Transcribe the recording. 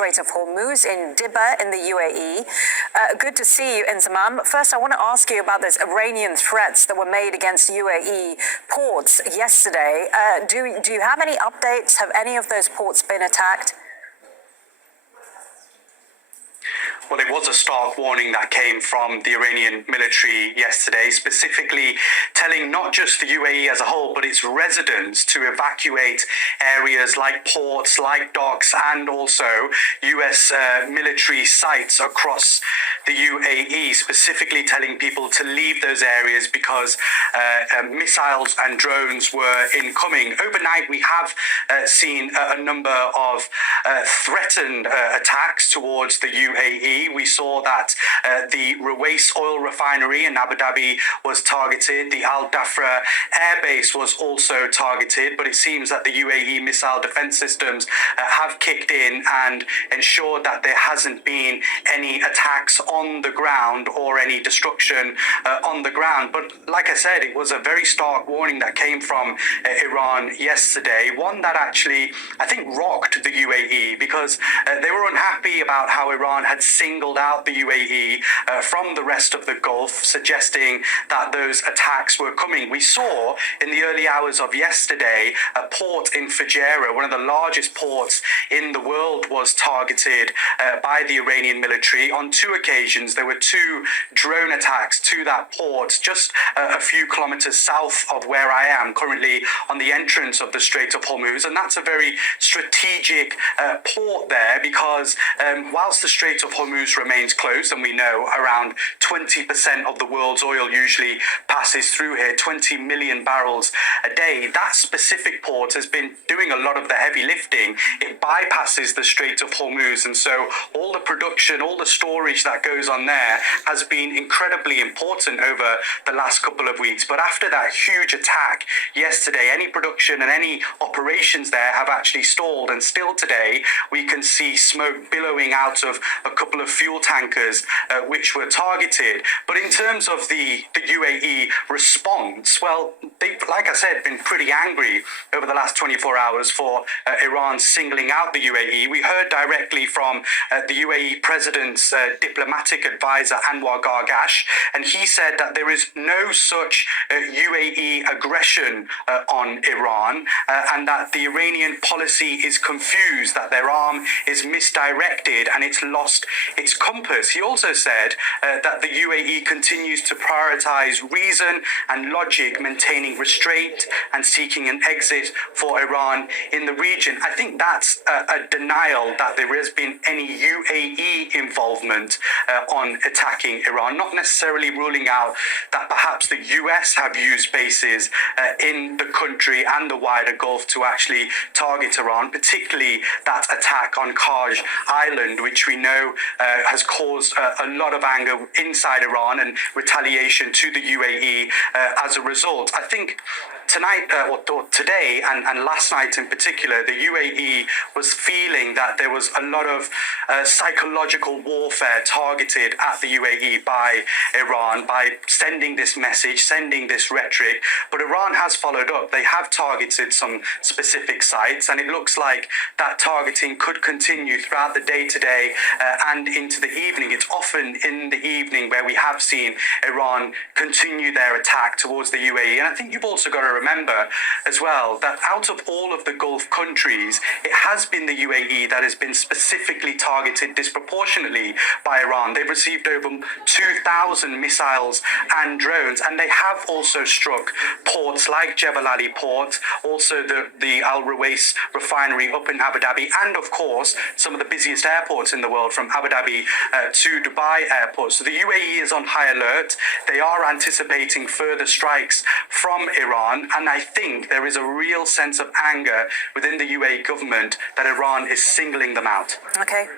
Strait of Hormuz in Dibba in the UAE. Good to see you, Inzamam. First, I want to ask you about those Iranian threats that were made against UAE ports yesterday. Do you have any updates? Have any of those ports been attacked? Well, it was a stark warning that came from the Iranian military yesterday, specifically telling not just the UAE as a whole, but its residents to evacuate areas like ports, like docks, and also US military sites across the UAE, specifically telling people to leave those areas because missiles and drones were incoming. Overnight, we have seen a number of threatened attacks towards the UAE. We saw that the Ruwais oil refinery in Abu Dhabi was targeted. The Al Dhafra air base was also targeted, but it seems that the UAE missile defense systems have kicked in and ensured that there hasn't been any attacks on the ground or any destruction on the ground. But like I said, it was a very stark warning that came from Iran yesterday, one that actually, I think, rocked the UAE because they were unhappy about how Iran had singled out the UAE from the rest of the Gulf, suggesting that those attacks were coming. We saw in the early hours of yesterday a port in Fujairah, one of the largest ports in the world, was targeted by the Iranian military. On two occasions, there were two drone attacks to that port, just a few kilometers south of where I am currently on the entrance of the Strait of Hormuz. And that's a very strategic port there because whilst the Strait of Hormuz remains closed, and we know around 20% of the world's oil usually passes through here, 20 million barrels a day, that specific port has been doing a lot of the heavy lifting. It bypasses the Strait of Hormuz, and so all the production, all the storage that goes on there has been incredibly important over the last couple of weeks. But after that huge attack yesterday, any production and any operations there have actually stalled, and still today we can see smoke billowing out of a couple of fuel tankers which were targeted. But in terms of the UAE response, well, they've, like I said, been pretty angry over the last 24 hours for Iran singling out the UAE. We heard directly from the UAE president's diplomatic advisor, Anwar Gargash, and he said that there is no such UAE aggression on Iran and that the Iranian policy is confused, that their arm is misdirected and it's lost its compass. He also said that the UAE continues to prioritize reason and logic, maintaining restraint and seeking an exit for Iran in the region. I think that's a denial that there has been any UAE involvement on attacking Iran, not necessarily ruling out that perhaps the US have used bases in the country and the wider Gulf to actually target Iran, particularly that attack on Kaj Island, which we know has caused a lot of anger inside Iran and retaliation to the UAE as a result. I think tonight or today and last night in particular, the UAE was feeling that there was a lot of psychological warfare targeted at the UAE by Iran by sending this message, sending this rhetoric. But Iran has followed up. They have targeted some specific sites, and it looks like that targeting could continue throughout the day today and into the evening. It's often in the evening where we have seen Iran continue their attack towards the UAE. And I think you've also got to remember as well that out of all of the Gulf countries, it has been the UAE that has been specifically targeted disproportionately by Iran. They've received over 2,000 missiles and drones, and they have also struck ports like Jebel Ali Port, also the Al Ruwais refinery up in Abu Dhabi, and of course some of the busiest airports in the world from Abu Dhabi to Dubai airport. So the UAE is on high alert. They are anticipating further strikes from Iran, and I think there is a real sense of anger within the UAE government that Iran is singling them out. Okay.